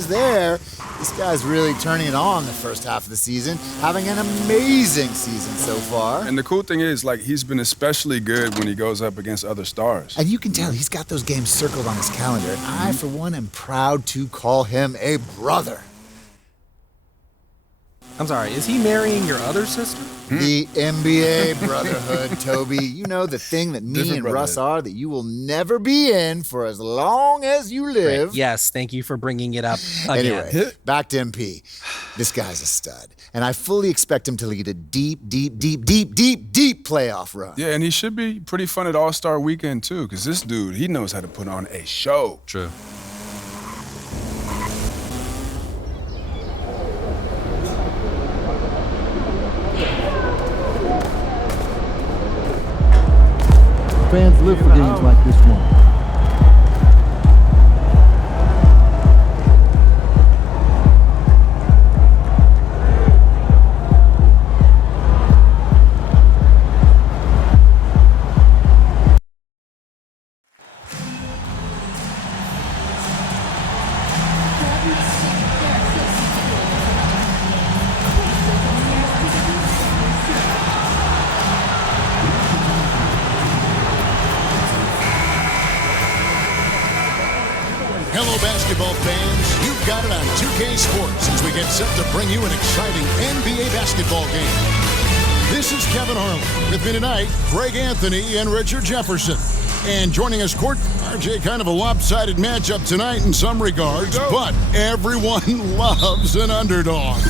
surprise there. This guy's really turning it on the first half of the season, having an amazing season so far. And the cool thing is, like, he's been especially good when he goes up against other stars. And you can tell he's got those games circled on his calendar. And I, for one, am proud to call him a brother. I'm sorry, is he marrying your other sister? The NBA brotherhood, Toby. You know, the thing that me Different and Russ are that you will never be in for as long as you live. Right. Yes, thank you for bringing it up again. Anyway, back to MP. This guy's a stud. And I fully expect him to lead a deep playoff run. Yeah, and he should be pretty fun at All-Star Weekend, too, because this dude, he knows how to put on a show. True. Fans live for games like this one. Hello, basketball fans. You've got it on 2K Sports as we get set to bring you an exciting NBA basketball game. This is Kevin Harlan. With me tonight, Greg Anthony and Richard Jefferson. And joining us, Court, RJ, kind of a lopsided matchup tonight in some regards, but everyone loves an underdog.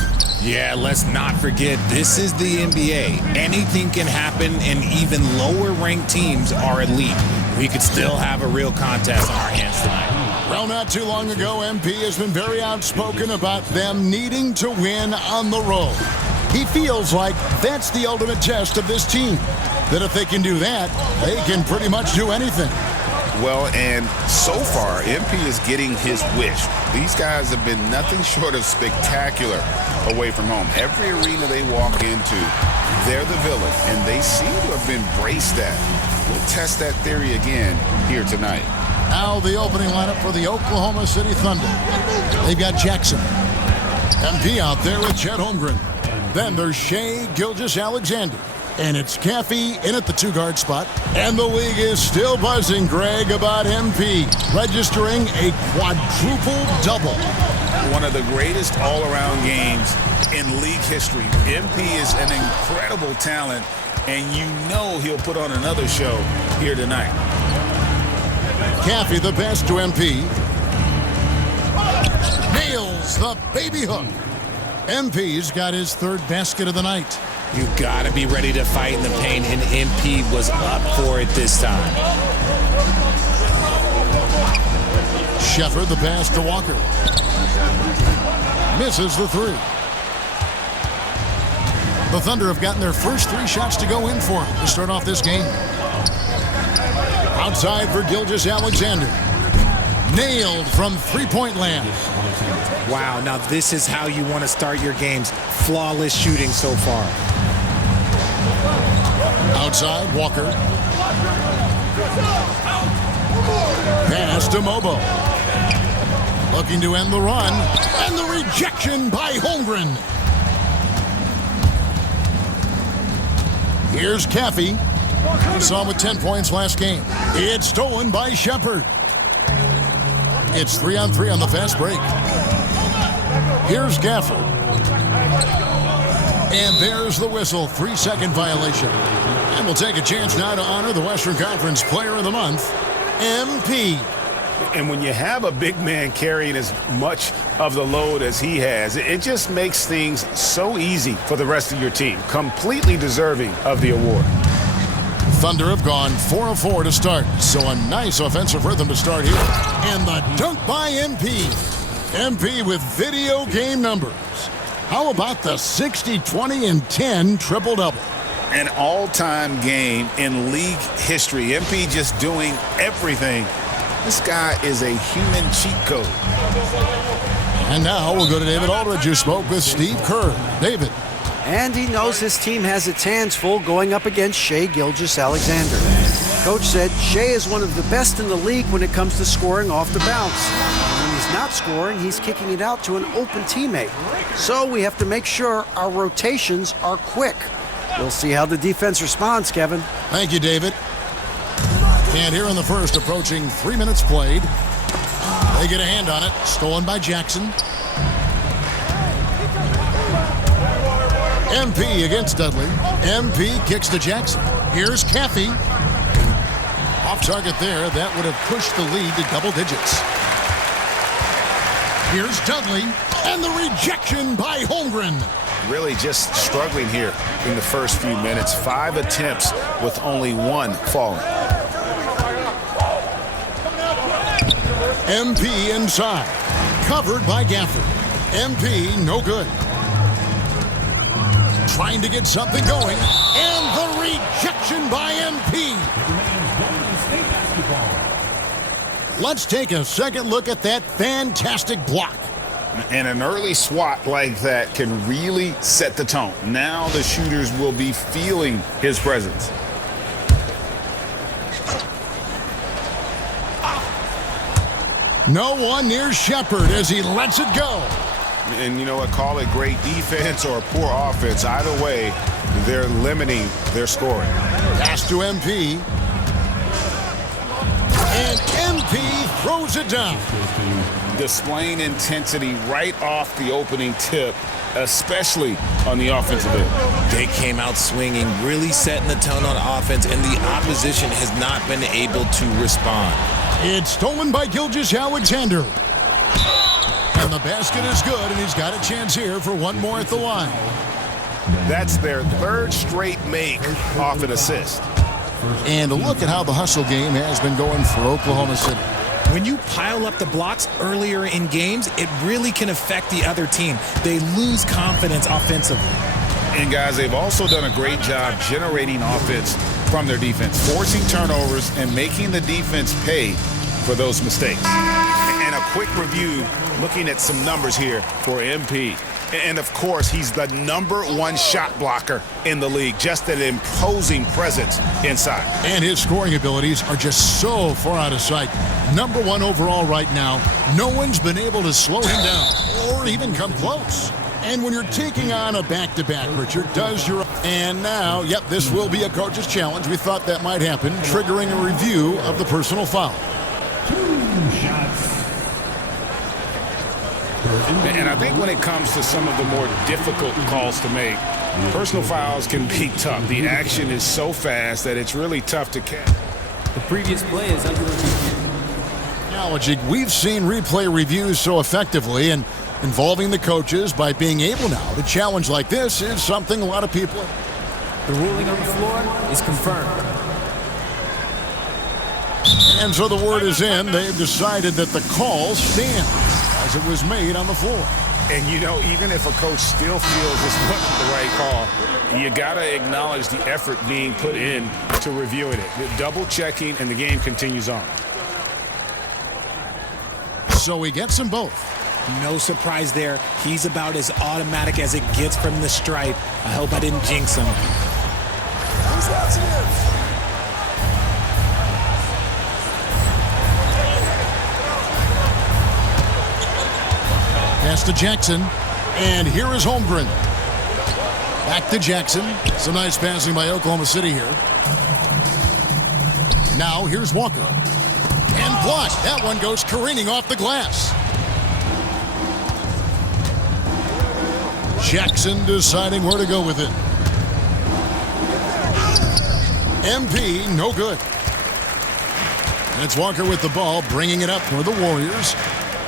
Yeah, let's not forget, this is the NBA. Anything can happen, and even lower-ranked teams are elite. We could still have a real contest on our hands tonight. Well, not too long ago, MP has been very outspoken about them needing to win on the road. He feels like that's the ultimate test of this team, that if they can do that, they can pretty much do anything. Well, and so far, MP is getting his wish. These guys have been nothing short of spectacular away from home. Every arena they walk into, they're the villain, and they seem to have embraced that. We'll test that theory again here tonight. Now the opening lineup for the Oklahoma City Thunder. They've got Jackson. MP out there with Chet Holmgren. Then there's Shai Gilgeous-Alexander. And it's Caffey in at the two-guard spot. And the league is still buzzing, Greg, about MP, registering a quadruple double. One of the greatest all-around games in league history. MP is an incredible talent, and you know he'll put on another show here tonight. Caffey the pass to MP. Nails the baby hook. MP's got his third basket of the night. You gotta be ready to fight in the paint, and MP was up for it this time. Shepard the pass to Walker. Misses the three. The Thunder have gotten their first three shots to go in for him to start off this game. Outside for Gilgeous-Alexander. Nailed from three-point land. Wow, now this is how you want to start your games. Flawless shooting so far. Outside, Walker. Pass to Mobo. Looking to end the run. And the rejection by Holmgren. Here's Caffey. We saw him with 10 points last game. It's stolen by Shepard. It's 3-on-3 on the fast break. Here's Gafford. And there's the whistle. 3-second violation. And we'll take a chance now to honor the Western Conference Player of the Month, MP. And when you have a big man carrying as much of the load as he has, it just makes things so easy for the rest of your team. Completely deserving of the award. Thunder have gone 4 of 4 to start, so a nice offensive rhythm to start here. And the dunk by MP. MP with video game numbers. How about the 60, 20, and 10 triple-double? An all-time game in league history. MP just doing everything. This guy is a human cheat code. And now we'll go to David Aldridge, who spoke with Steve Kerr. David. And he knows his team has its hands full going up against Shai Gilgeous-Alexander. Coach said Shai is one of the best in the league when it comes to scoring off the bounce. When he's not scoring, he's kicking it out to an open teammate. So we have to make sure our rotations are quick. We'll see how the defense responds, Kevin. Thank you, David. And here in the first, approaching 3 minutes played. They get a hand on it. Stolen by Jackson. MP against Dudley. MP kicks to Jackson. Here's Caffey. Off target there. That would have pushed the lead to double digits. Here's Dudley. And the rejection by Holmgren. Really just struggling here in the first few minutes. 5 attempts with only 1 falling. MP inside. Covered by Gafford. MP no good. Trying to get something going. And the rejection by MP. Let's take a second look at that fantastic block. And an early swat like that can really set the tone. Now the shooters will be feeling his presence. No one near Shepard as he lets it go. And you know what, call it great defense or poor offense. Either way, they're limiting their scoring. Pass to MP. And MP throws it down. Displaying intensity right off the opening tip, especially on the offensive end. They came out swinging, really setting the tone on offense, and the opposition has not been able to respond. It's stolen by Gilgeous-Alexander. And the basket is good, and he's got a chance here for one more at the line. That's their 3rd straight make off an assist. And look at how the hustle game has been going for Oklahoma City. When you pile up the blocks earlier in games, it really can affect the other team. They lose confidence offensively. And guys, they've also done a great job generating offense from their defense, forcing turnovers and making the defense pay for those mistakes. And a quick review, looking at some numbers here for MP. And of course, he's the #1 shot blocker in the league, just an imposing presence inside. And his scoring abilities are just so far out of sight. #1 overall right now. No one's been able to slow him down or even come close. And when you're taking on a back-to-back, Richard, and now, yep, this will be a coach's challenge. We thought that might happen, triggering a review of the personal foul. 2 shots. And I think when it comes to some of the more difficult calls to make, personal fouls can be tough. The action is so fast that it's really tough to catch. The previous play is under review. Technology, we've seen replay reviews so effectively, and involving the coaches by being able now to challenge like this is something a lot of people. The ruling on the floor is confirmed. And so the word is in. They've decided that the call stands as it was made on the floor. And you know, even if a coach still feels this wasn't the right call, you got to acknowledge the effort being put in to reviewing it. The double checking, and the game continues on. So he gets them both. No surprise there. He's about as automatic as it gets from the stripe. I hope I didn't jinx him. Pass to Jackson, and here is Holmgren. Back to Jackson. Some nice passing by Oklahoma City here. Now here's Walker. And blocked. That one goes careening off the glass. Jackson deciding where to go with it. MP, no good. And it's Walker with the ball, bringing it up for the Warriors.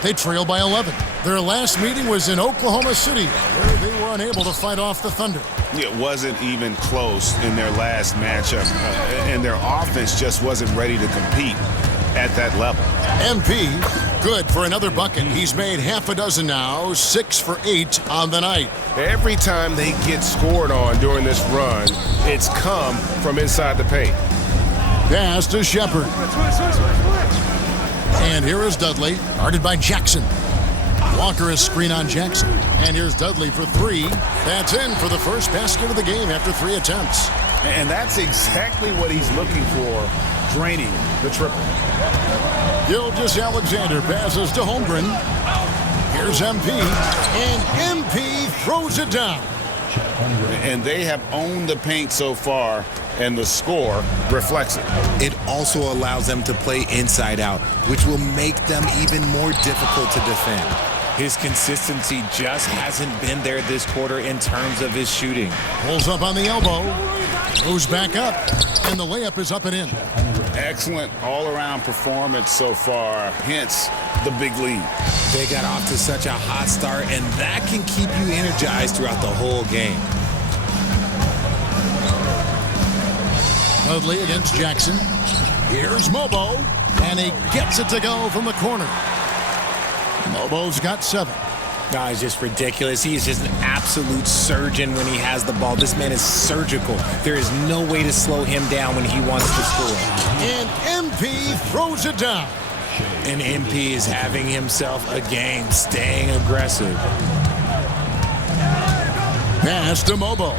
They trail by 11. Their last meeting was in Oklahoma City, where they were unable to fight off the Thunder. It wasn't even close in their last matchup, and their offense just wasn't ready to compete at that level. MP, good for another bucket. He's made half a dozen now, 6 for 8 on the night. Every time they get scored on during this run, it's come from inside the paint. Pass to Shepard. And here is Dudley, guarded by Jackson. Walker is screen on Jackson. And here's Dudley for 3. That's in for the first basket of the game after 3 attempts. And that's exactly what he's looking for, draining the triple. Gilgeous-Alexander passes to Holmgren. Here's MP, and MP throws it down. And they have owned the paint so far, and the score reflects it. It also allows them to play inside out, which will make them even more difficult to defend. His consistency just hasn't been there this quarter in terms of his shooting. Pulls up on the elbow, goes back up, and the layup is up and in. Excellent all-around performance so far, hence the big lead. They got off to such a hot start, and that can keep you energized throughout the whole game. Dudley against Jackson. Here's Mobo, and he gets it to go from the corner. Mobo's got 7. It's just ridiculous. He is just an absolute surgeon when he has the ball. This man is surgical. There is no way to slow him down when he wants to score. And MP throws it down. And MP is having himself a game, staying aggressive. Pass to Mobo.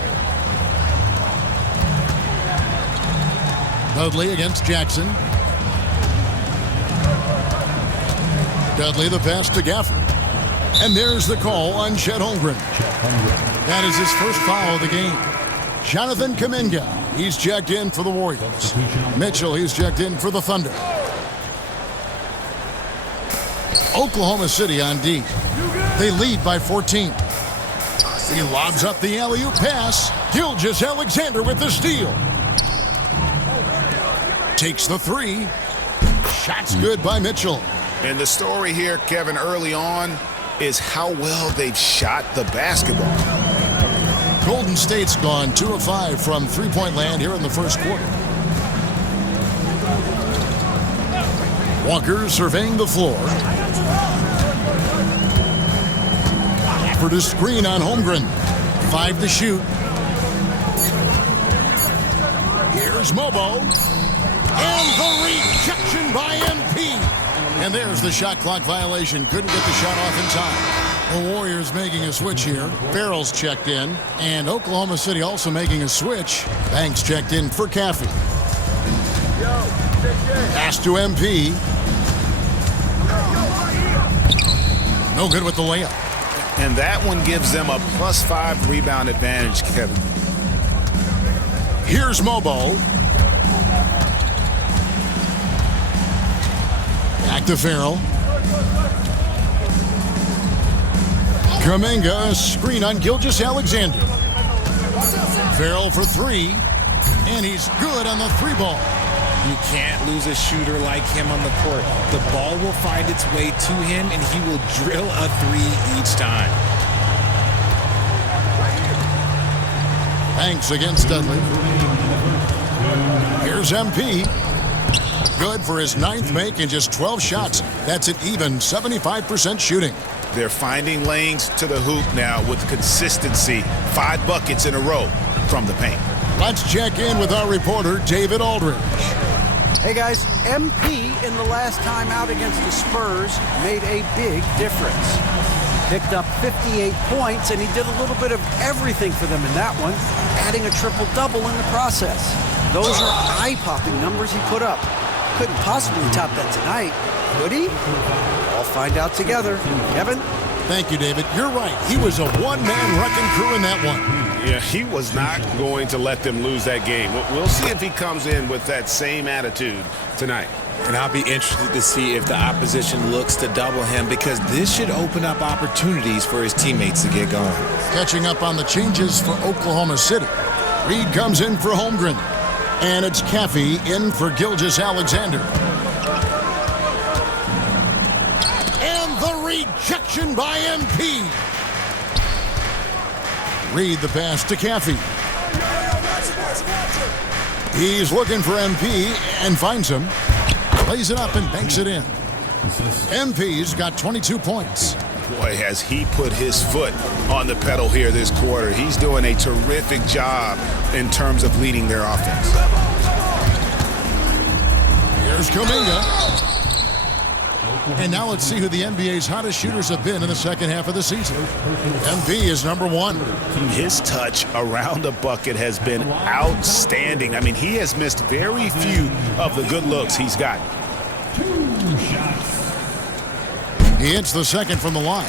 Dudley against Jackson. Dudley the pass to Gafford. And there's the call on Chet Holmgren. That is his first foul of the game. Jonathan Kuminga, he's checked in for the Warriors. Mitchell, he's checked in for the Thunder. Oklahoma City on D. They lead by 14. He lobs up the alley-oop pass. Gilgeous-Alexander with the steal. Takes the 3. Shot's good by Mitchell. And the story here, Kevin, early on is how well they've shot the basketball. Golden State's gone 2 of 5 from three-point land here in the first quarter. Walker surveying the floor. Offered a screen on Holmgren. 5 to shoot. Here's Mobo. And the rejection by MP. And there's the shot clock violation. Couldn't get the shot off in time. The Warriors making a switch here. Farrell's checked in. And Oklahoma City also making a switch. Banks checked in for Caffey. Pass to MP. No good with the layup. And that one gives them a +5 rebound advantage, Kevin. Here's Mobo. Back to Farrell. Kuminga, screen on Gilgeous-Alexander. Farrell for 3, and he's good on the 3 ball. You can't lose a shooter like him on the court. The ball will find its way to him, and he will drill a 3 each time. Banks against Dudley. Here's MP. Good for his 9th make in just 12 shots. That's an even 75% shooting. They're finding lanes to the hoop now with consistency. 5 buckets in a row from the paint. Let's check in with our reporter, David Aldridge. Hey guys, MP in the last time out against the Spurs made a big difference. Picked up 58 points, and he did a little bit of everything for them in that one, adding a triple-double in the process. Those are eye-popping numbers he put up. Couldn't possibly top that tonight, could he? I'll find out together. Kevin? Thank you, David. You're right. He was a one-man wrecking crew in that one. Yeah, he was not going to let them lose that game. We'll see if he comes in with that same attitude tonight. And I'll be interested to see if the opposition looks to double him, because this should open up opportunities for his teammates to get going. Catching up on the changes for Oklahoma City. Reed comes in for Holmgren. And it's Caffey in for Gilgeous-Alexander. And the rejection by MP. Reed the pass to Caffey. He's looking for MP and finds him. Plays it up and banks it in. MP's got 22 points. Boy, has he put his foot on the pedal here this quarter. He's doing a terrific job in terms of leading their offense. Here's Kuminga. And now let's see who the NBA's hottest shooters have been in the second half of the season. MP is number 1. His touch around the bucket has been outstanding. I mean, he has missed very few of the good looks he's got. He hits the second from the line.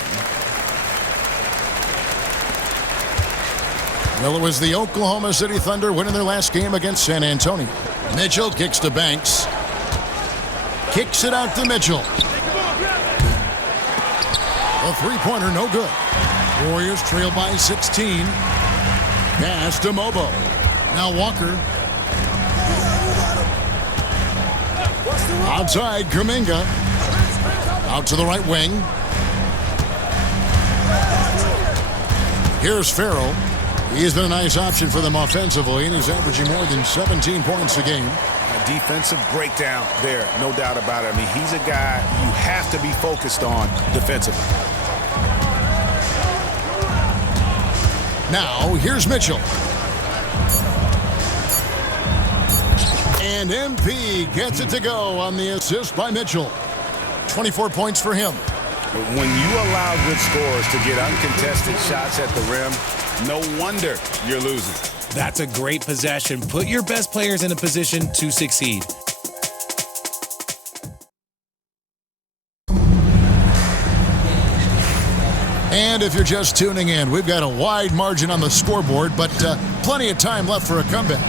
Well, it was the Oklahoma City Thunder winning their last game against San Antonio. Mitchell kicks to Banks. Kicks it out to Mitchell. A three-pointer, no good. Warriors trail by 16. Pass to Mobo. Now Walker. Outside, Kuminga. Out to the right wing. Here's Farrell. He's been a nice option for them offensively, and he's averaging more than 17 points a game. A defensive breakdown there, no doubt about it. I mean, he's a guy you have to be focused on defensively. Now, here's Mitchell. And MP gets it to go on the assist by Mitchell. 24 points for him. When you allow good scorers to get uncontested shots at the rim, no wonder you're losing. That's a great possession. Put your best players in a position to succeed. And if you're just tuning in, we've got a wide margin on the scoreboard, but plenty of time left for a comeback.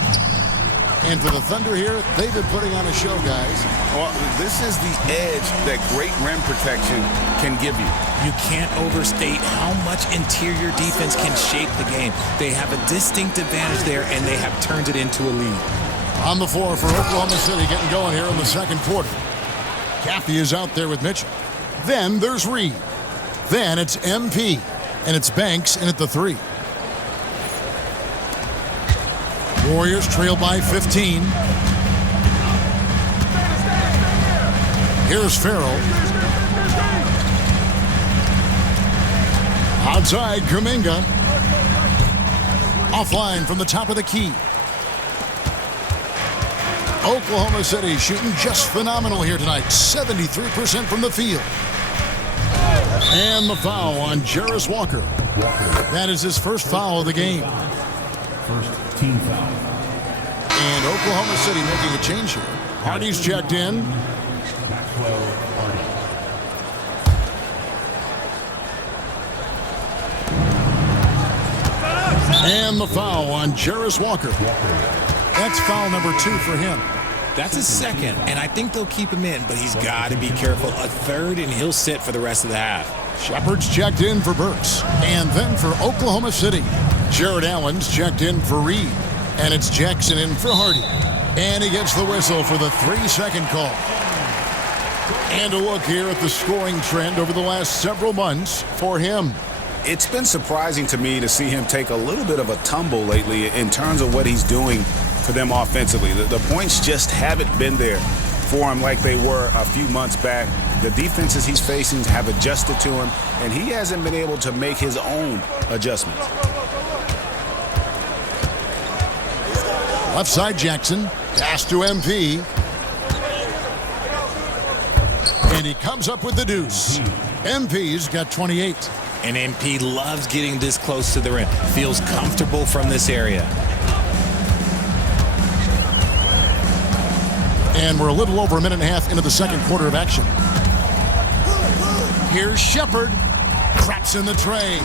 And for the Thunder here, they've been putting on a show, guys. Well, this is the edge that great rim protection can give you. You can't overstate how much interior defense can shape the game. They have a distinct advantage there, and they have turned it into a lead. On the floor for Oklahoma City, getting going here in the second quarter. Caffey is out there with Mitchell. Then there's Reed. Then it's MP. And it's Banks in at the three. Warriors trail by 15. Here's Farrell. Outside, Kuminga. Offline from the top of the key. Oklahoma City shooting just phenomenal here tonight. 73% from the field. And the foul on Jarris Walker. That is his first foul of the game. First team foul. And Oklahoma City making a change here. Hardy's checked in. And the foul on Jarris Walker. That's foul number 2 for him. That's his second, and I think they'll keep him in, but he's got to be careful. A third, and he'll sit for the rest of the half. Shepard's checked in for Burks. And then for Oklahoma City, Jared Allen's checked in for Reed. And it's Jackson in for Hardy. And he gets the whistle for the 3-second call. And a look here at the scoring trend over the last several months for him. It's been surprising to me to see him take a little bit of a tumble lately in terms of what he's doing for them offensively. The points just haven't been there for him like they were a few months back. The defenses he's facing have adjusted to him, and he hasn't been able to make his own adjustments. Left side Jackson. Pass to MP. And he comes up with the deuce. MP's got 28. And MP loves getting this close to the rim. Feels comfortable from this area. And we're a little over a minute and a half into the second quarter of action. Here's Shepard. Traps in the tray.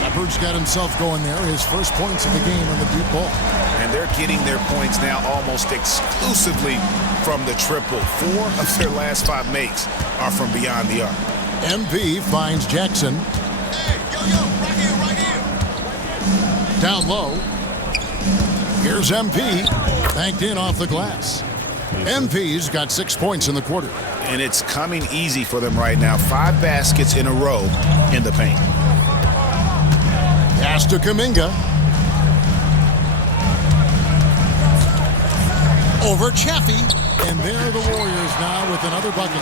Shepard's got himself going there. His first points of the game on the deep ball. And they're getting their points now almost exclusively from the triple. 4 of their last 5 makes are from beyond the arc. MP finds Jackson. Hey, right here. Down low. Here's MP. Banked in off the glass. MP's got 6 points in the quarter. And it's coming easy for them right now. 5 baskets in a row in the paint. Pass to Kuminga. Over Chaffee. And there are the Warriors now with another bucket.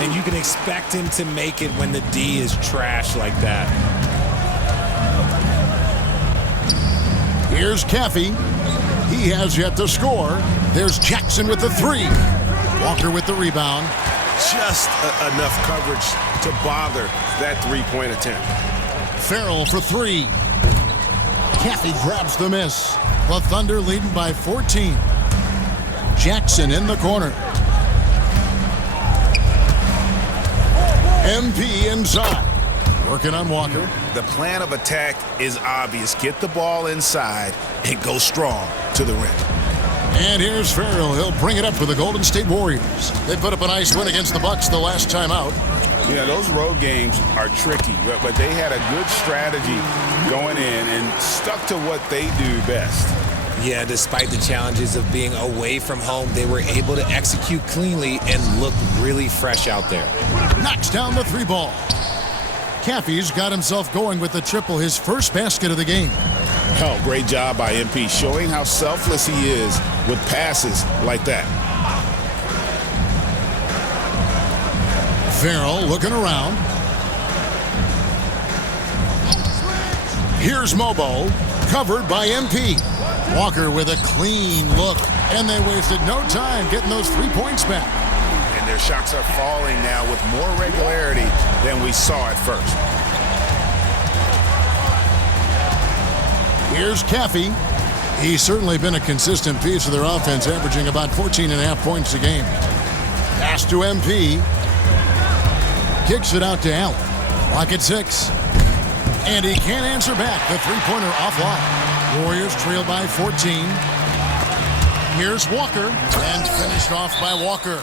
And you can expect him to make it when the D is trash like that. Here's Caffey. He has yet to score. There's Jackson with the 3. Walker with the rebound. Just enough coverage to bother that 3-point attempt. Farrell for 3. Caffey grabs the miss. The Thunder leading by 14. Jackson in the corner. MP inside. Working on Walker. The plan of attack is obvious. Get the ball inside and go strong to the rim. And here's Farrell. He'll bring it up for the Golden State Warriors. They put up a nice win against the Bucks the last time out. You know, those road games are tricky, but they had a good strategy going in and stuck to what they do best. Yeah, despite the challenges of being away from home, they were able to execute cleanly and look really fresh out there. Knocks down the three ball. Caffey's got himself going with the triple, his first basket of the game. Oh, great job by MP, showing how selfless he is with passes like that. Farrell looking around. Here's Mobo, covered by MP. Walker with a clean look, and they wasted no time getting those 3 points back. And their shots are falling now with more regularity than we saw at first. Here's Caffey. He's certainly been a consistent piece of their offense, averaging about 14.5 points a game. Pass to MP. Kicks it out to Allen. Clock at 6. And he can't answer back. The three-pointer offline. Warriors trail by 14. Here's Walker. And finished off by Walker.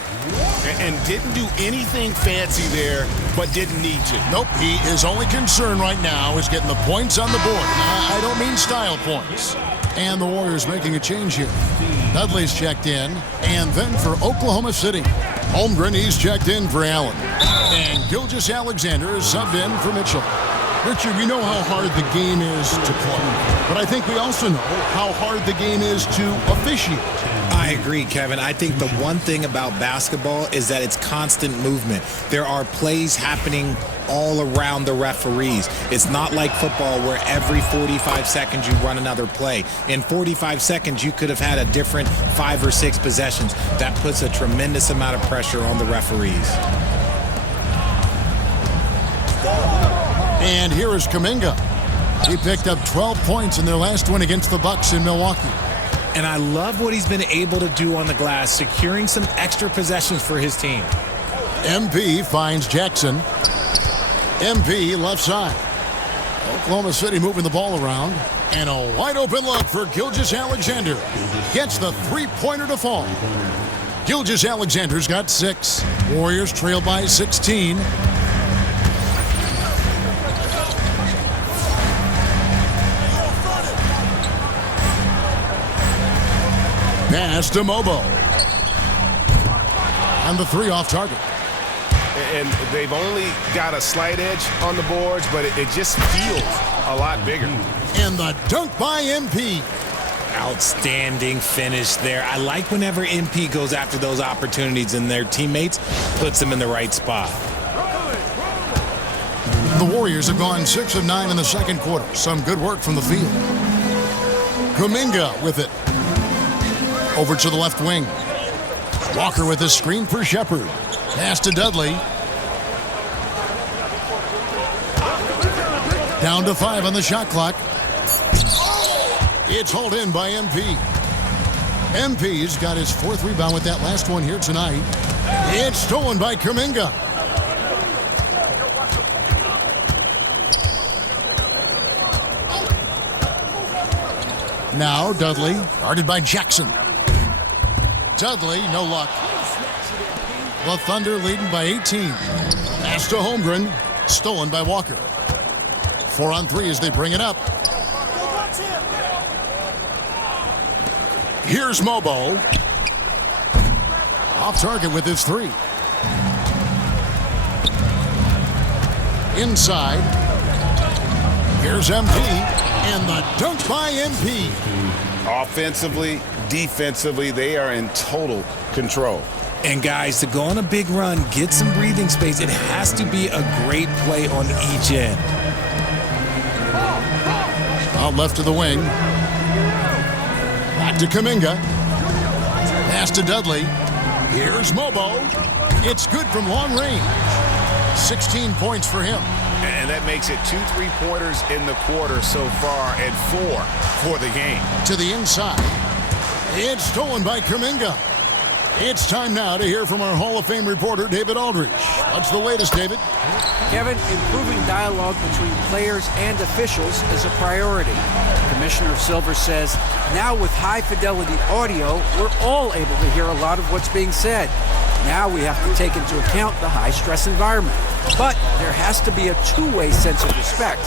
And didn't do anything fancy there, but didn't need to. Nope, his only concern right now is getting the points on the board. I don't mean style points. And the Warriors making a change here. Dudley's checked in. And then for Oklahoma City, Holmgren, he's checked in for Allen. And Gilgeous-Alexander is subbed in for Mitchell. Richard, we know how hard the game is to play, but I think we also know how hard the game is to officiate. I agree, Kevin. I think the one thing about basketball is that it's constant movement. There are plays happening all around the referees. It's not like football where every 45 seconds you run another play. In 45 seconds, you could have had a different 5 or 6 possessions. That puts a tremendous amount of pressure on the referees. And here is Kuminga. He picked up 12 points in their last win against the Bucks in Milwaukee. And I love what he's been able to do on the glass, securing some extra possessions for his team. MP finds Jackson. MP left side. Oklahoma City moving the ball around. And a wide open look for Gilgeous-Alexander. Gets the three-pointer to fall. Gilgeous-Alexander's got 6. Warriors trail by 16. Pass to Mobo. And the 3 off target. And they've only got a slight edge on the boards, but it just feels a lot bigger. And the dunk by MP. Outstanding finish there. I like whenever MP goes after those opportunities and their teammates puts them in the right spot. The Warriors have gone 6 of 9 in the second quarter. Some good work from the field. Kuminga with it. Over to the left wing. Walker with a screen for Shepard. Pass to Dudley. Down to 5 on the shot clock. It's hauled in by MP. MP's got his 4th rebound with that last one here tonight. It's stolen by Kuminga. Now Dudley, guarded by Jackson. Dudley, no luck. The Thunder leading by 18. Pass to Holmgren, stolen by Walker. 4 on 3 as they bring it up. Here's Mobo. Off target with his 3. Inside. Here's MP. And the dunk by MP. Offensively, defensively, they are in total control. And guys, to go on a big run, get some breathing space, it has to be a great play on each end. Out left to the wing. Back to Kuminga. Pass to Dudley. Here's Mobo. It's good from long range. 16 points for him. And that makes it 2 3-pointers in the quarter so far and 4 for the game. To the inside. It's stolen by Kuminga. It's time now to hear from our Hall of Fame reporter, David Aldridge. What's the latest, David? Kevin, improving dialogue between players and officials is a priority. Commissioner Silver says, now with high-fidelity audio, we're all able to hear a lot of what's being said. Now we have to take into account the high-stress environment. But there has to be a two-way sense of respect.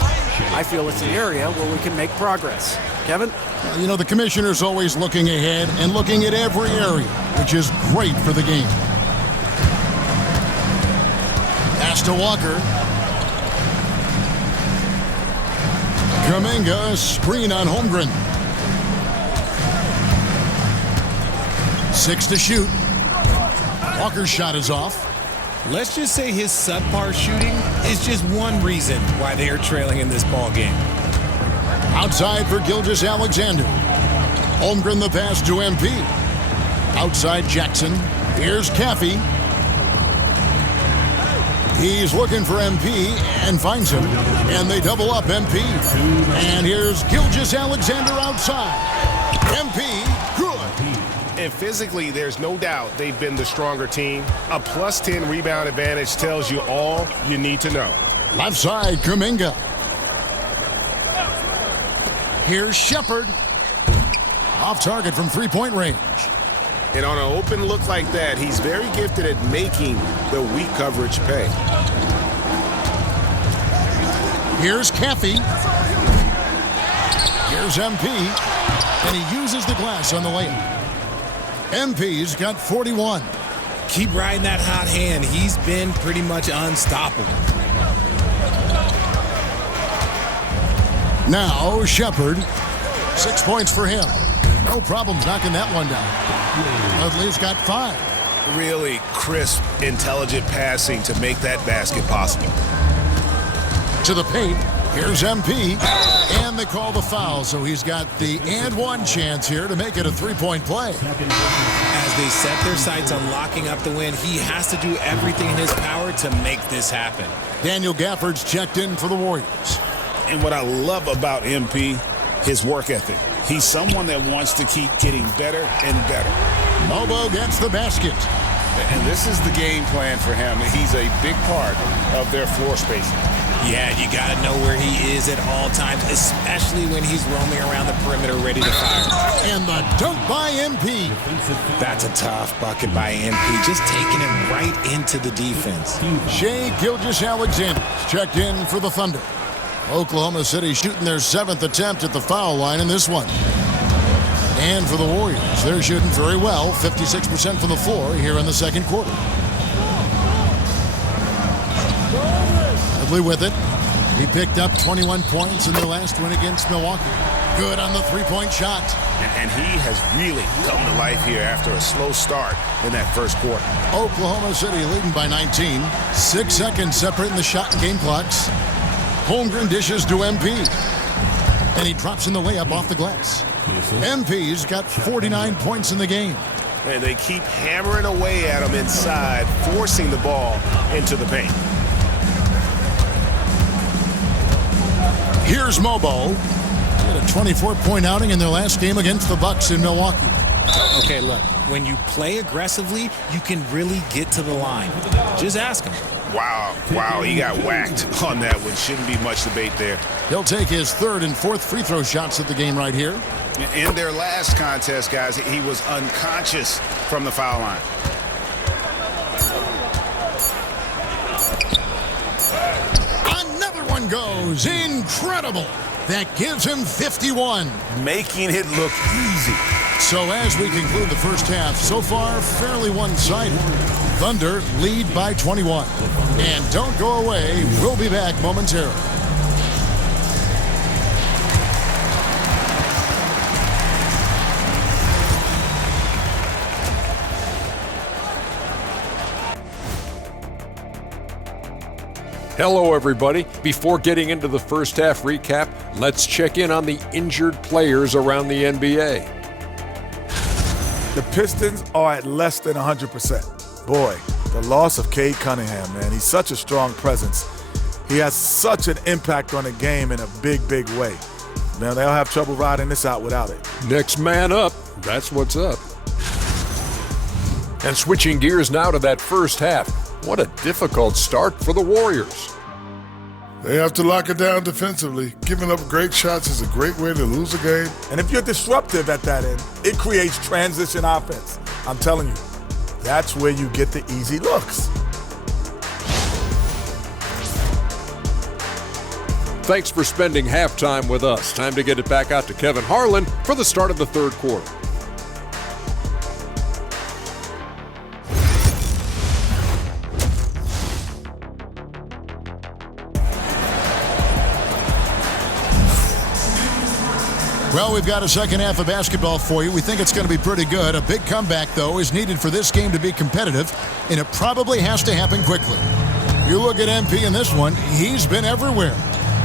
I feel it's an area where we can make progress. Kevin? Well, you know, the commissioner's always looking ahead and looking at every area, which is great for the game. Pass to Walker. Kuminga, screen on Holmgren. 6 to shoot. Walker's shot is off. Let's just say his subpar shooting is just one reason why they are trailing in this ball game. Outside for Gilgeous-Alexander. Holmgren the pass to MP. Outside Jackson. Here's Caffey. He's looking for MP and finds him. And they double up MP. And here's Gilgeous-Alexander outside. MP, good. And physically, there's no doubt they've been the stronger team. A plus 10 rebound advantage tells you all you need to know. Left side, Kuminga. Here's Shepard. Off target from three-point range. And on an open look like that, he's very gifted at making the weak coverage pay. Here's Caffey. Here's MP. And he uses the glass on the layup. MP's got 41. Keep riding that hot hand. He's been pretty much unstoppable. Now, Shepard. 6 points for him. No problems knocking that one down. Dudley's got 5. Really crisp, intelligent passing to make that basket possible. To the paint. Here's MP. And they call the foul, so he's got the and one chance here to make it a three-point play. As they set their sights on locking up the win, he has to do everything in his power to make this happen. Daniel Gafford's checked in for the Warriors. And what I love about MP, his work ethic. He's someone that wants to keep getting better and better. Mobo gets the basket. And this is the game plan for him. He's a big part of their floor spacing. Yeah, you got to know where he is at all times, especially when he's roaming around the perimeter ready to fire. And the dunk by MP. That's a tough bucket by MP, just taking him right into the defense. Shai Gilgeous-Alexander checked in for the Thunder. Oklahoma City shooting their 7th attempt at the foul line in this one. And for the Warriors, they're shooting very well, 56% from the floor here in the second quarter. Dudley with it. He picked up 21 points in their last win against Milwaukee. Good on the three-point shot. And he has really come to life here after a slow start in that first quarter. Oklahoma City leading by 19. 6 seconds separating the shot and game clocks. Holmgren dishes to MP. And he drops in the layup off the glass. MP's got 49 points in the game. And they keep hammering away at him inside, forcing the ball into the paint. Here's Mobo. He had a 24-point outing in their last game against the Bucks in Milwaukee. Okay, look, when you play aggressively, you can really get to the line. Just ask him. Wow, he got whacked on that one. Shouldn't be much debate there. He'll take his 3rd and 4th free throw shots of the game right here. In their last contest, guys, he was unconscious from the foul line. Another one goes. Incredible. That gives him 51. Making it look easy. So as we conclude the first half, so far fairly one-sided. Thunder lead by 21. And don't go away. We'll be back momentarily. Hello, everybody. Before getting into the first half recap, let's check in on the injured players around the NBA. The Pistons are at less than 100%. Boy, the loss of Cade Cunningham, man. He's such a strong presence. He has such an impact on the game in a big, big way. Man, they'll have trouble riding this out without it. Next man up. That's what's up. And switching gears now to that first half. What a difficult start for the Warriors. They have to lock it down defensively. Giving up great shots is a great way to lose a game. And if you're disruptive at that end, it creates transition offense. I'm telling you, that's where you get the easy looks. Thanks for spending halftime with us. Time to get it back out to Kevin Harlan for the start of the third quarter. Well, we've got a second half of basketball for you. We think it's going to be pretty good. A big comeback, though, is needed for this game to be competitive, and it probably has to happen quickly. You look at MP in this one, he's been everywhere.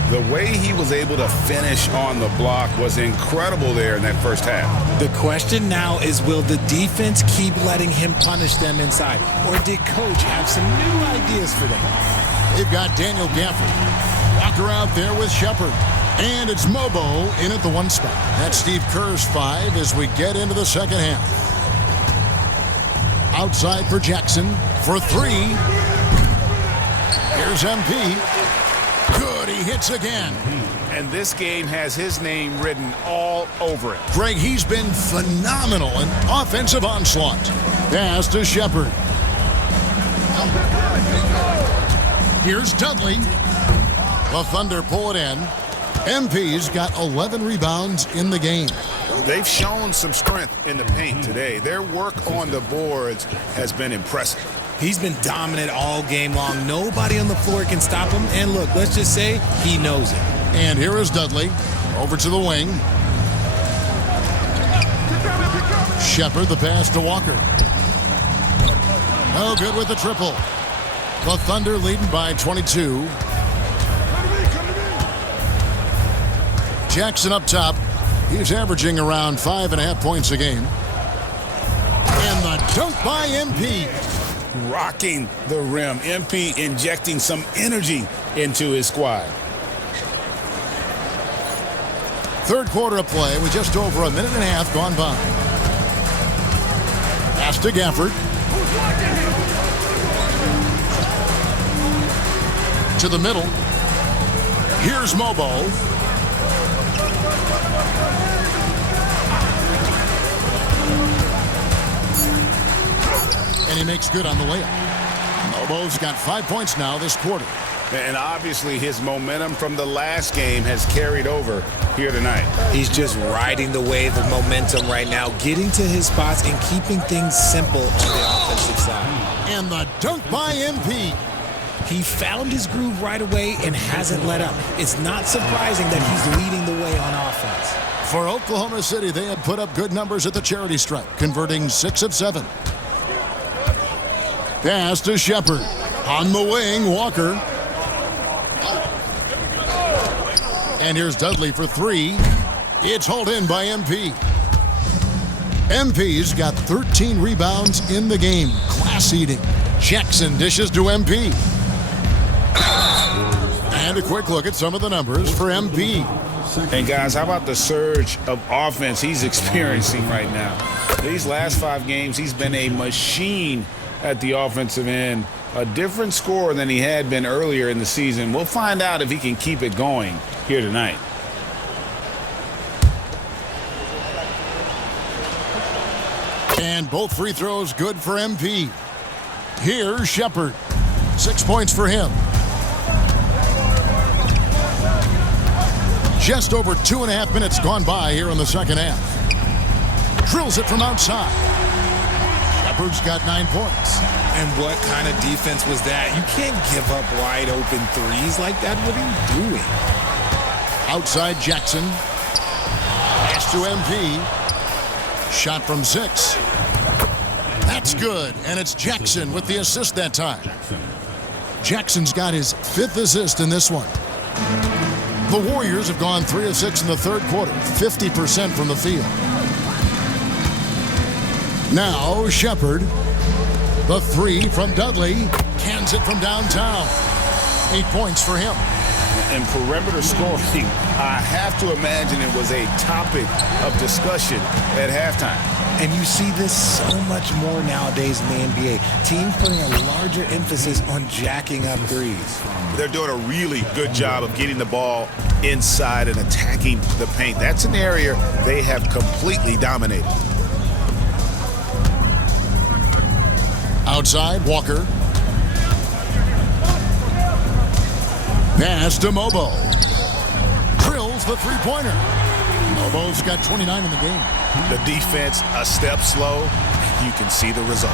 The way he was able to finish on the block was incredible there in that first half. The question now is, will the defense keep letting him punish them inside? Or did coach have some new ideas for them? They've got Daniel Gafford. Walker out there with Shepard. And it's Mobo in at the one spot. That's Steve Kerr's 5 as we get into the second half. Outside for Jackson for 3. Here's MP. Good, he hits again. And this game has his name written all over it. Greg, he's been phenomenal in offensive onslaught. Pass to Shepard. Here's Dudley. The Thunder pull it in. MP's got 11 rebounds in the game. They've shown some strength in the paint today. Their work on the boards has been impressive. He's been dominant all game long. Nobody on the floor can stop him. And look, let's just say he knows it. And here is Dudley over to the wing. Shepard, the pass to Walker. No good with the triple. The Thunder leading by 22. Jackson up top. He's averaging around 5.5 points a game. And the dunk by MP. Rocking the rim. MP injecting some energy into his squad. Third quarter of play with just over a minute and a half gone by. Pass to Gafford. To the middle. Here's Mobo. And he makes good on the layup. Mobo's got 5 points now this quarter. And obviously his momentum from the last game has carried over here tonight. He's just riding the wave of momentum right now, getting to his spots and keeping things simple on the offensive side. And the dunk by MP. He found his groove right away and hasn't let up. It's not surprising that he's leading the way on offense. For Oklahoma City, they had put up good numbers at the charity stripe, converting 6 of 7. Pass to Shepard. On the wing, Walker. And here's Dudley for 3. It's hauled in by MP. MP's got 13 rebounds in the game. Class eating. Jackson dishes to MP. And a quick look at some of the numbers for MP. And guys, how about the surge of offense he's experiencing right now? These last 5 games, he's been a machine at the offensive end. A different scorer than he had been earlier in the season. We'll find out if he can keep it going here tonight. And both free throws good for MP. Here's Shepard. 6 points for him. Just over 2.5 minutes gone by here in the second half. Drills it from outside. Shepard's got 9 points. And what kind of defense was that? You can't give up wide open threes like that. What are you doing? Outside Jackson. Pass to MP. Shot from 6. That's good. And it's Jackson with the assist that time. Jackson's got his 5th assist in this one. The Warriors have gone 3 of 6 in the third quarter, 50% from the field. Now Shepard, the 3 from Dudley, cans it from downtown. 8 points for him. And perimeter scoring, I have to imagine it was a topic of discussion at halftime. And you see this so much more nowadays in the NBA. Teams putting a larger emphasis on jacking up threes. They're doing a really good job of getting the ball inside and attacking the paint. That's an area they have completely dominated. Outside, Walker. Pass to Mobo. Drills the three-pointer. Mobo's got 29 in the game. The defense a step slow. You can see the result.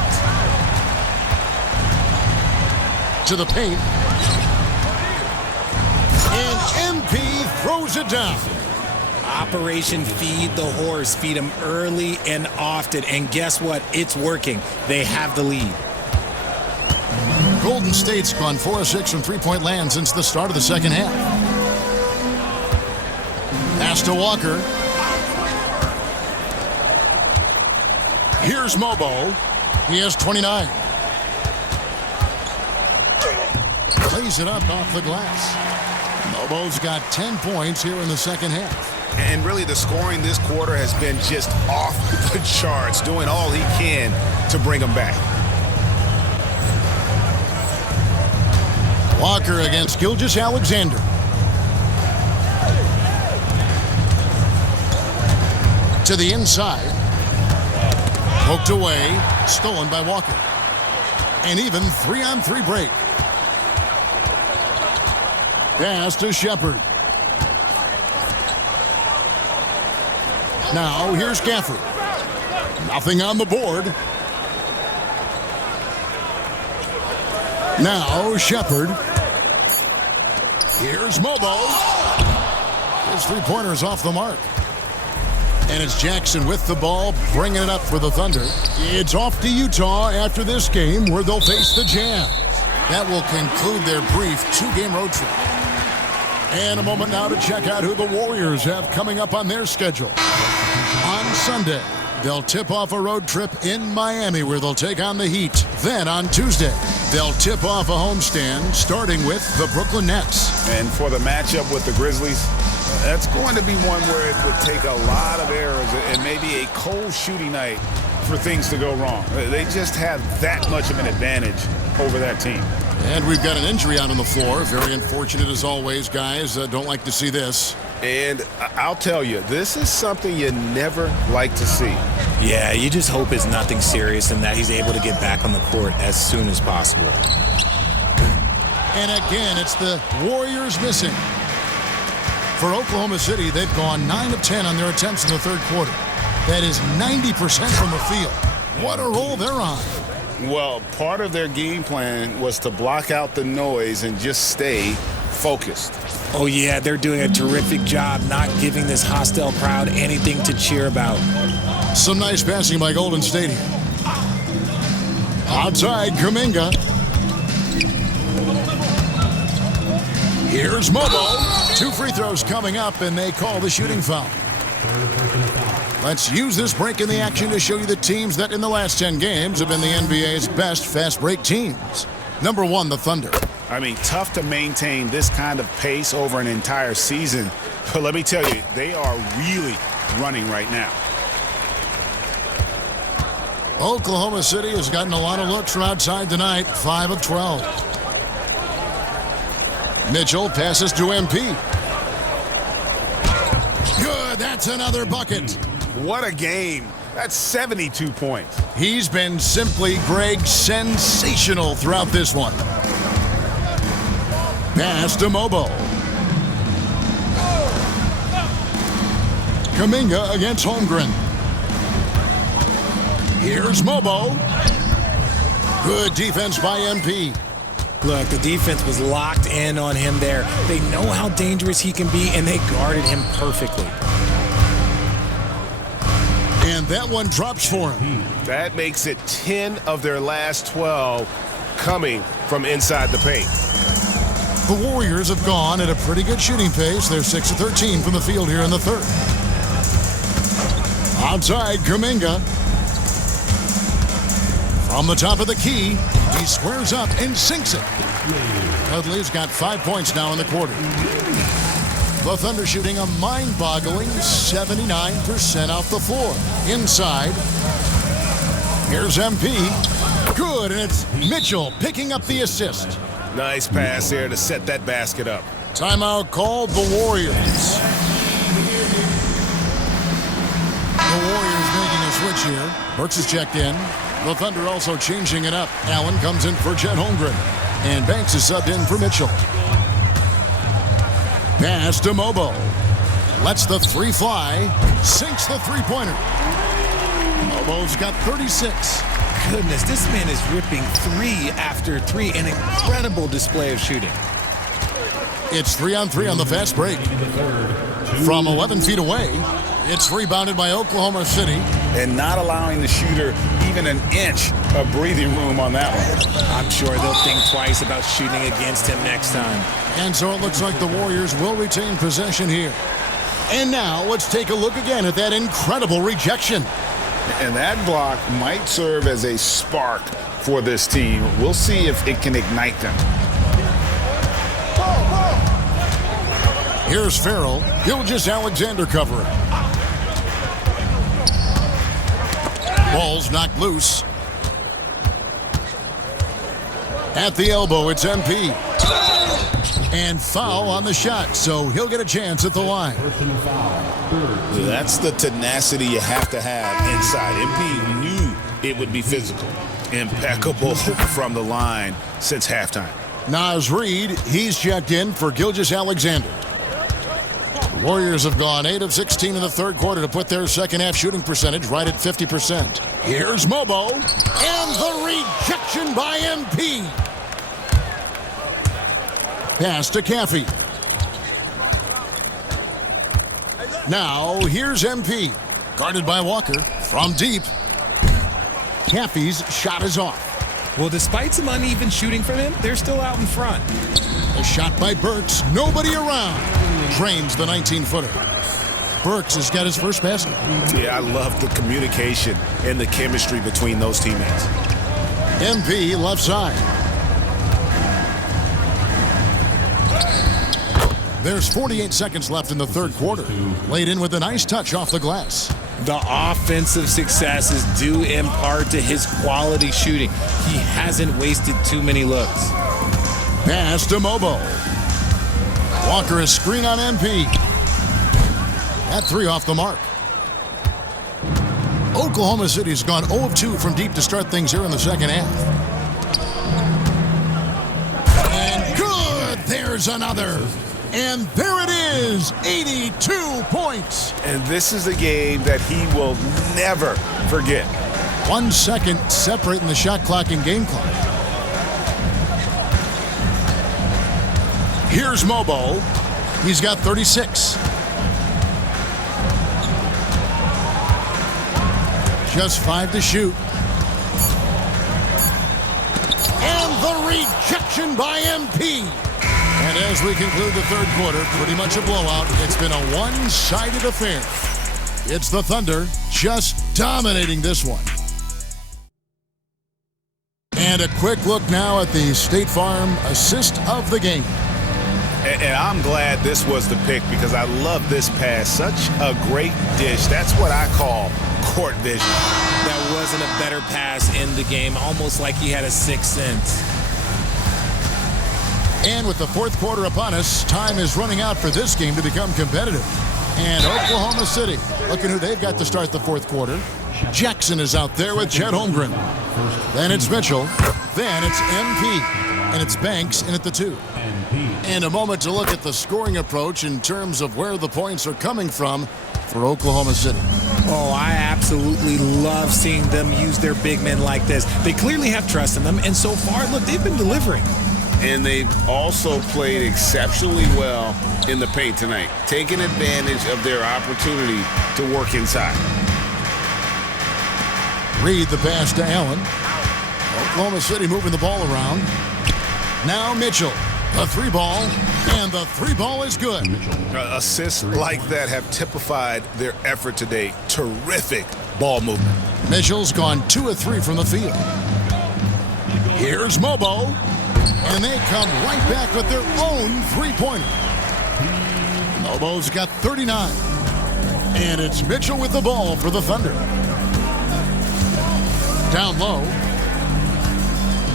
To the paint. And MP throws it down. Operation Feed the Horse. Feed him early and often. And guess what? It's working. They have the lead. Golden State's gone 4 of 6 from three-point land since the start of the second half. Pass to Walker. Here's Mobo. He has 29. Plays it up off the glass. Mobo's got 10 points here in the second half. And really the scoring this quarter has been just off the charts, doing all he can to bring them back. Walker against Gilgeous-Alexander. To the inside. Poked away. Stolen by Walker. An even 3-on-3 break. Pass to Shepard. Now here's Gafford. Nothing on the board. Now Shepard. Here's Mobo. His three-pointer is off the mark. And it's Jackson with the ball, bringing it up for the Thunder. It's off to Utah after this game, where they'll face the Jazz. That will conclude their brief 2-game road trip. And a moment now to check out who the Warriors have coming up on their schedule. On Sunday, they'll tip off a road trip in Miami, where they'll take on the Heat. Then on Tuesday, they'll tip off a homestand, starting with the Brooklyn Nets. And for the matchup with the Grizzlies, that's going to be one where it would take a lot of errors and maybe a cold shooting night for things to go wrong. They just have that much of an advantage over that team. And we've got an injury out on the floor. Very unfortunate as always, guys. Don't like to see this. And I'll tell you, this is something you never like to see. Yeah, you just hope it's nothing serious and that he's able to get back on the court as soon as possible. And again, it's the Warriors missing. For Oklahoma City, they've gone 9 of 10 on their attempts in the third quarter. That is 90% from the field. What a roll they're on. Well, part of their game plan was to block out the noise and just stay focused. Oh, yeah, they're doing a terrific job not giving this hostile crowd anything to cheer about. Some nice passing by Golden State here. Outside, Kuminga. Here's Mobo. 2 free throws coming up, and they call the shooting foul. Let's use this break in the action to show you the teams that in the last 10 games have been the NBA's best fast break teams. Number 1, the Thunder. I mean, tough to maintain this kind of pace over an entire season. But let me tell you, they are really running right now. Oklahoma City has gotten a lot of looks from outside tonight, 5 of 12. Mitchell passes to MP. Good, that's another bucket. What a game. That's 72 points. He's been simply, Greg, sensational throughout this one. Pass to Mobo. Kuminga against Holmgren. Here's Mobo. Good defense by MP. Look, the defense was locked in on him there. They know how dangerous he can be, and they guarded him perfectly. And that one drops for him. That makes it 10 of their last 12 coming from inside the paint. The Warriors have gone at a pretty good shooting pace. They're 6 of 13 from the field here in the third. Outside, Kuminga. From the top of the key, he squares up and sinks it. Dudley's got 5 points now in the quarter. The Thunder shooting a mind-boggling 79% off the floor. Inside, here's MP. Good, and it's Mitchell picking up the assist. Nice pass there to set that basket up. Timeout called the Warriors. The Warriors making a switch here. Burks is checked in. The Thunder also changing it up. Allen comes in for Chet Holmgren. And Banks is subbed in for Mitchell. Pass to Mobo. Lets the three fly. Sinks the three-pointer. Mobo's got 36. Goodness, this man is ripping 3 after 3. An incredible display of shooting. It's 3-on-3 on the fast break. From 11 feet away, it's rebounded by Oklahoma City. And not allowing the shooter even an inch of breathing room on that one. I'm sure they'll think twice about shooting against him next time. And so it looks like the Warriors will retain possession here. And now let's take a look again at that incredible rejection. And that block might serve as a spark for this team. We'll see if it can ignite them. Here's Farrell. Gilgeous-Alexander covering. Ball's knocked loose. At the elbow, it's MP. And foul on the shot, so he'll get a chance at the line. That's the tenacity you have to have inside. MP knew it would be physical. Impeccable from the line since halftime. Naz Reid, he's checked in for Gilgeous-Alexander. The Warriors have gone 8 of 16 in the third quarter to put their second-half shooting percentage right at 50%. Here's Mobo, and the rejection by MP. Pass to Caffey. Now, here's MP. Guarded by Walker from deep. Caffey's shot is off. Well, despite some uneven shooting from him, they're still out in front. A shot by Burks. Nobody around. Drains the 19-footer. Burks has got his first basket. Yeah, I love the communication and the chemistry between those teammates. MP left side. There's 48 seconds left in the third quarter. Laid in with a nice touch off the glass. The offensive successes due in part to his quality shooting. He hasn't wasted too many looks. Pass to Mobo. Walker is screen on MP. That three off the mark. Oklahoma City's gone 0 of 2 from deep to start things here in the second half. And good! There's another. And there it is, 82 points. And this is a game that he will never forget. 1 second separating the shot clock and game clock. Here's Mobo. He's got 36. Just 5 to shoot. And the rejection by MP. And as we conclude the third quarter, pretty much a blowout. It's been a one-sided affair. It's the Thunder just dominating this one. And a quick look now at the State Farm assist of the game. And I'm glad this was the pick because I love this pass. Such a great dish. That's what I call court vision. That wasn't a better pass in the game, almost like he had a sixth sense. And with the fourth quarter upon us, time is running out for this game to become competitive. And Oklahoma City, looking who they've got to start the fourth quarter. Jackson is out there with Chet Holmgren. Then it's Mitchell. Then it's MP. And it's Banks in at the 2. And a moment to look at the scoring approach in terms of where the points are coming from for Oklahoma City. Oh, I absolutely love seeing them use their big men like this. They clearly have trust in them, and so far, look, they've been delivering. And they've also played exceptionally well in the paint tonight, taking advantage of their opportunity to work inside. Reed the pass to Allen. Oklahoma City moving the ball around. Now Mitchell, the 3-ball, and the 3-ball is good. Assists like that have typified their effort today. Terrific ball movement. Mitchell's gone 2 of 3 from the field. Here's Mobo. And they come right back with their own 3-pointer. Mobo's got 39. And it's Mitchell with the ball for the Thunder. Down low.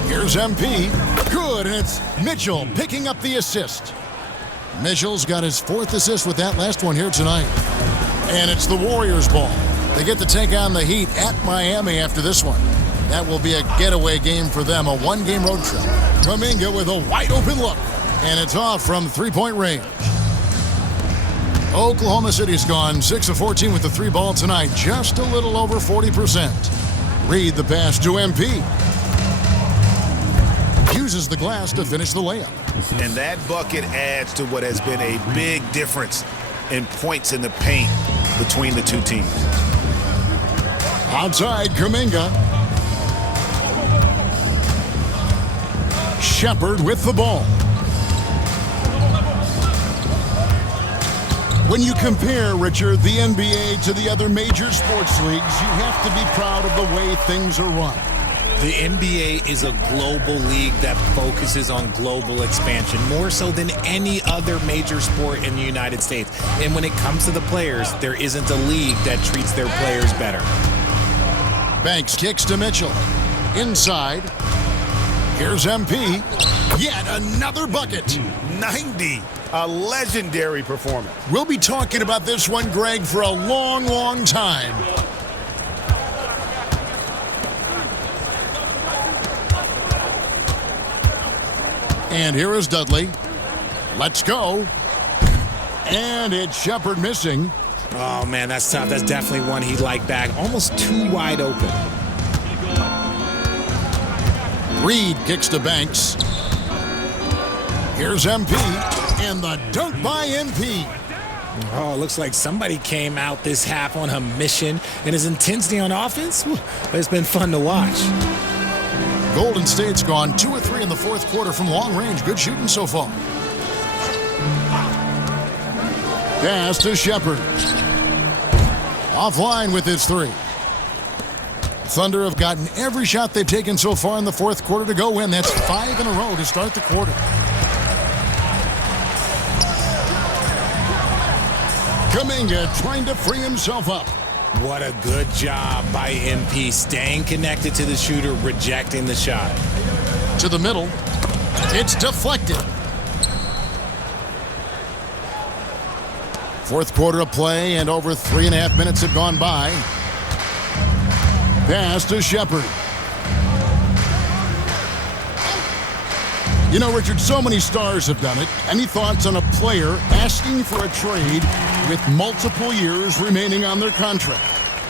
Here's MP. Good, and it's Mitchell picking up the assist. Mitchell's got his 4th assist with that last one here tonight. And it's the Warriors' ball. They get to take on the Heat at Miami after this one. That will be a getaway game for them, a 1-game road trip. Kuminga with a wide-open look, and it's off from three-point range. Oklahoma City's gone 6 of 14 with the 3-ball tonight, just a little over 40%. Reed the pass to MP. Uses the glass to finish the layup. And that bucket adds to what has been a big difference in points in the paint between the two teams. Outside, Kuminga. Shepard with the ball. When you compare, Richard, the NBA to the other major sports leagues, you have to be proud of the way things are run. The NBA is a global league that focuses on global expansion, more so than any other major sport in the United States. And when it comes to the players, there isn't a league that treats their players better. Banks kicks to Mitchell. Inside. Here's MP. Yet another bucket. 90. A legendary performance. We'll be talking about this one, Greg, for a long, long time. And here is Dudley. Let's go. And it's Shepard missing. Oh, man, that's tough. That's definitely one he'd like back. Almost too wide open. Reed kicks to Banks. Here's MP. And the dunk by MP. Oh, looks like somebody came out this half on a mission. And his intensity on offense, it's been fun to watch. Golden State's gone 2 of 3 in the 4th quarter from long range. Good shooting so far. Pass to Shepard. Offline with his 3. Thunder have gotten every shot they've taken so far in the 4th quarter to go in. That's 5 in a row to start the quarter. Kuminga trying to free himself up. What a good job by MP, staying connected to the shooter, rejecting the shot. To the middle. It's deflected. 4th quarter of play, and over 3.5 minutes have gone by. Pass to Shepard. You know, Richard, so many stars have done it. Any thoughts on a player asking for a trade with multiple years remaining on their contract?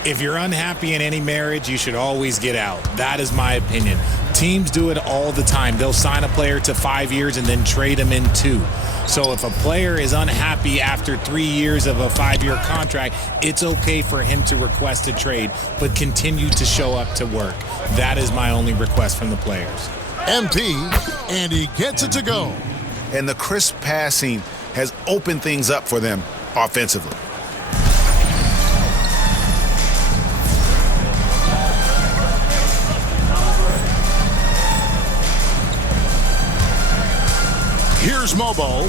If you're unhappy in any marriage, you should always get out. That is my opinion. Teams do it all the time. They'll sign a player to 5 years and then trade him in 2. So if a player is unhappy after 3 years of a 5-year contract, it's okay for him to request a trade, but continue to show up to work. That is my only request from the players. MP, and he gets it to go. And the crisp passing has opened things up for them offensively. Here's Mobo.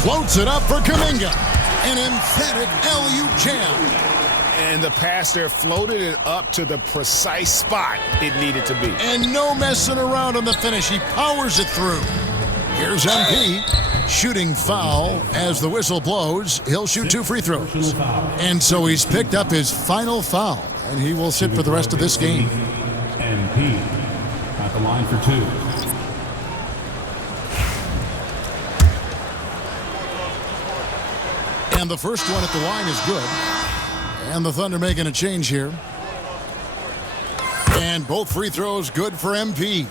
Floats it up for Kuminga. An emphatic LU jam. And the pass there floated it up to the precise spot it needed to be. And no messing around on the finish. He powers it through. Here's MP. Shooting foul as the whistle blows. He'll shoot 2 free throws. And so he's picked up his final foul. And he will sit for the rest of this game. MP at the line for 2. And the first one at the line is good. And the Thunder making a change here. And both free throws good for MP.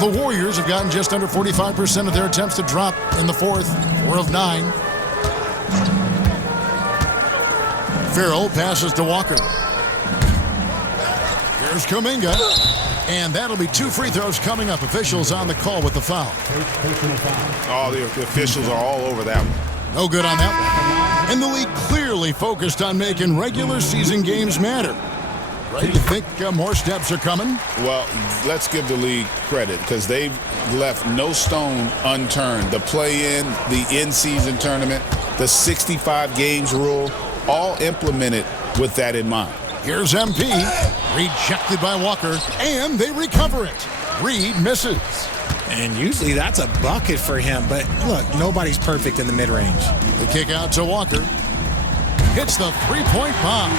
The Warriors have gotten just under 45% of their attempts to drop in the 4th. 4 of 9. Farrell passes to Walker. Here's Kuminga. And that'll be 2 free throws coming up. Officials on the call with the foul. Oh, the officials are all over that one. No good on that one. And the league clearly focused on making regular season games matter. Do you think more steps are coming? Well, let's give the league credit because they've left no stone unturned. The play-in, the in-season tournament, the 65 games rule, all implemented with that in mind. Here's MP, rejected by Walker, and they recover it. Reed misses. And usually that's a bucket for him, but look, nobody's perfect in the mid-range. The kick out to Walker. Hits the three-point bomb.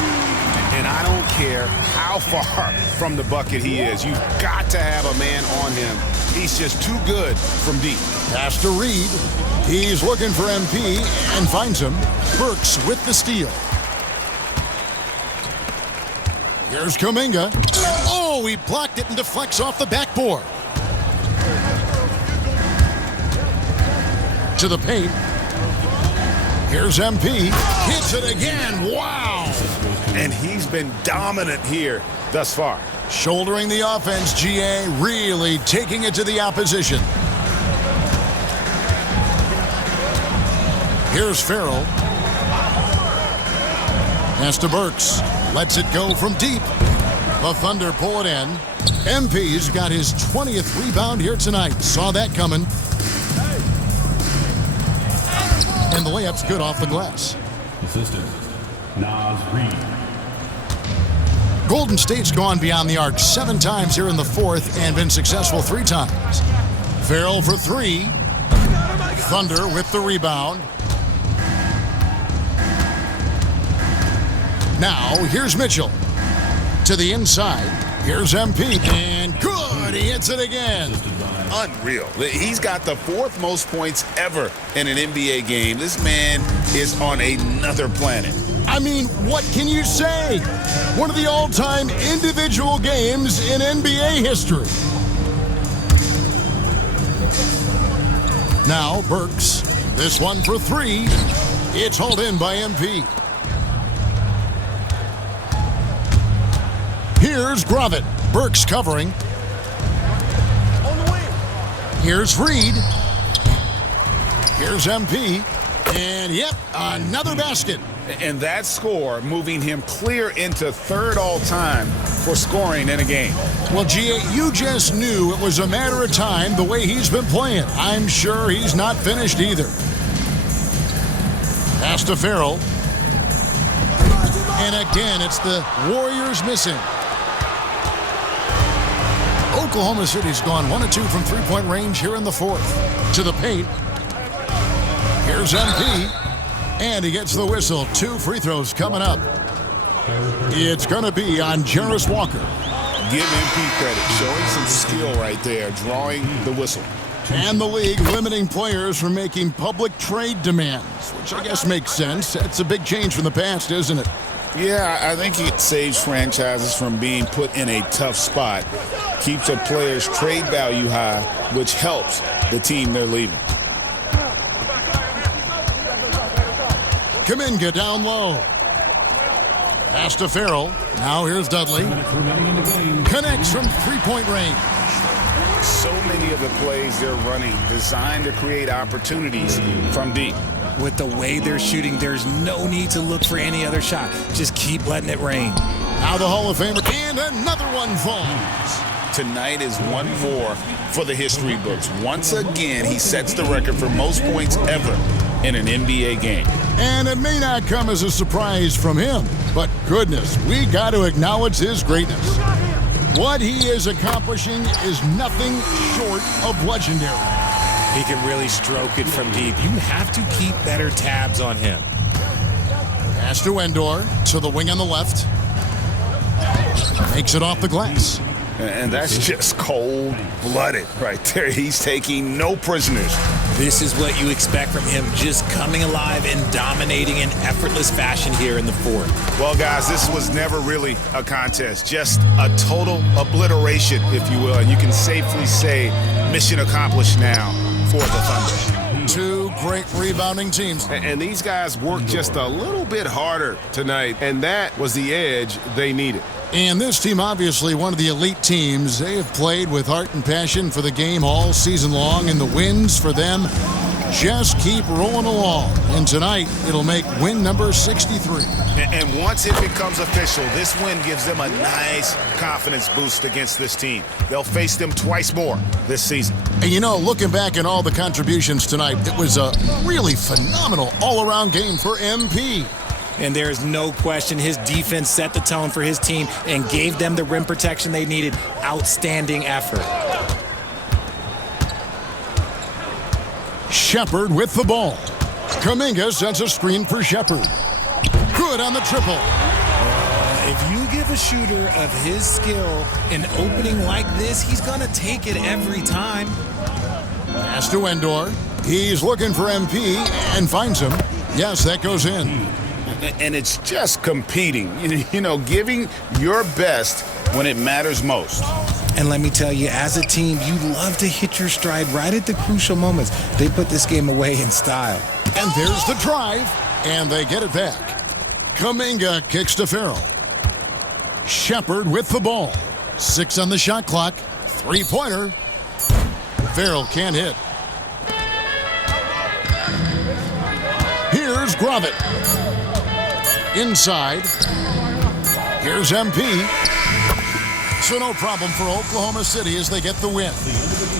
And I don't care how far from the bucket he is. You've got to have a man on him. He's just too good from deep. Pass to Reed. He's looking for MP and finds him. Burks with the steal. Here's Kuminga. Oh, he blocked it and deflects off the backboard. To the paint. Here's MP. Hits it again. Wow. And he's been dominant here thus far. Shouldering the offense, GA really taking it to the opposition. Here's Farrell. Pass to Burks. Lets it go from deep. The Thunder pull it in. MP's got his 20th rebound here tonight. Saw that coming. And the layup's good off the glass. Assistant, Reed. Golden State's gone beyond the arc 7 times here in the fourth and been successful 3 times. Farrell for 3. Thunder with the rebound. Now, here's Mitchell. To the inside. Here's MP. And good! He hits it again. Unreal. He's got the 4th most points ever in an NBA game. This man is on another planet. I mean, what can you say? One of the all-time individual games in NBA history. Now, Burks. This one for 3. It's hauled in by MP. Here's Gravett. Burks covering. Here's Reed. Here's MP. And, yep, another basket. And that score moving him clear into 3rd all-time for scoring in a game. Well, GA, you just knew it was a matter of time the way he's been playing. I'm sure he's not finished either. Pass to Farrell. And again, it's the Warriors missing. Oklahoma City's gone 1 of 2 from three-point range here in the fourth. To the paint. Here's MP. And he gets the whistle. 2 free throws coming up. It's going to be on Jarris Walker. Give MP credit. Showing some skill right there. Drawing the whistle. And the league limiting players from making public trade demands, which I guess makes sense. That's a big change from the past, isn't it? Yeah, I think it saves franchises from being put in a tough spot. Keeps a player's trade value high, which helps the team they're leaving. Kuminga down low. Pass to Farrell. Now here's Dudley. Connects from three-point range. So many of the plays they're running designed to create opportunities from deep. With the way they're shooting, there's no need to look for any other shot. Just keep letting it rain. Now the Hall of Famer, and another one falls. Tonight is one more for the history books. Once again, he sets the record for most points ever in an NBA game. And it may not come as a surprise from him, but goodness, we got to acknowledge his greatness. What he is accomplishing is nothing short of legendary. He can really stroke it from deep. You have to keep better tabs on him. Pass to Endor, to the wing on the left. Makes it off the glass. And that's just cold-blooded right there. He's taking no prisoners. This is what you expect from him, just coming alive and dominating in effortless fashion here in the fourth. Well, guys, this was never really a contest, just a total obliteration, if you will. And you can safely say mission accomplished now for the Thunder. 2 great rebounding teams. And these guys worked just a little bit harder tonight, and that was the edge they needed. And this team, obviously one of the elite teams. They have played with heart and passion for the game all season long, and the wins for them, just keep rolling along. And tonight, it'll make win number 63. And once it becomes official, this win gives them a nice confidence boost against this team. They'll face them twice more this season. And you know, looking back at all the contributions tonight, it was a really phenomenal all-around game for MP. And there is no question his defense set the tone for his team and gave them the rim protection they needed. Outstanding effort. Shepard with the ball. Kuminga sets a screen for Shepard. Good on the triple. If you give a shooter of his skill an opening like this, he's going to take it every time. Pass to Endor. He's looking for MP and finds him. Yes, that goes in. And it's just competing, you know, giving your best when it matters most. And let me tell you, as a team, you love to hit your stride right at the crucial moments. They put this game away in style. And there's the drive, and they get it back. Kuminga kicks to Farrell. Shepard with the ball. 6 on the shot clock. Three-pointer. Farrell can't hit. Here's Gravett. Inside. Here's MP. So no problem for Oklahoma City as they get the win.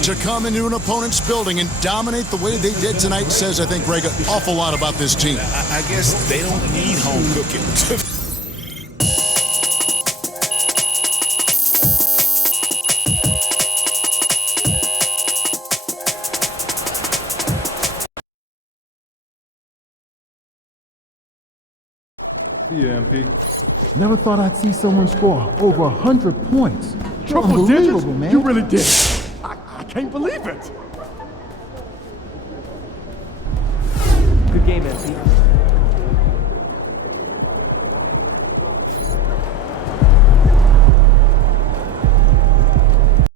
To come into an opponent's building and dominate the way they did tonight says, I think, Greg, an awful lot about this team. I guess they don't need home cooking. See ya, MP. Never thought I'd see someone score over 100 points. Triple digits? Unbelievable, man. You really did. I can't believe it. Good game, MP.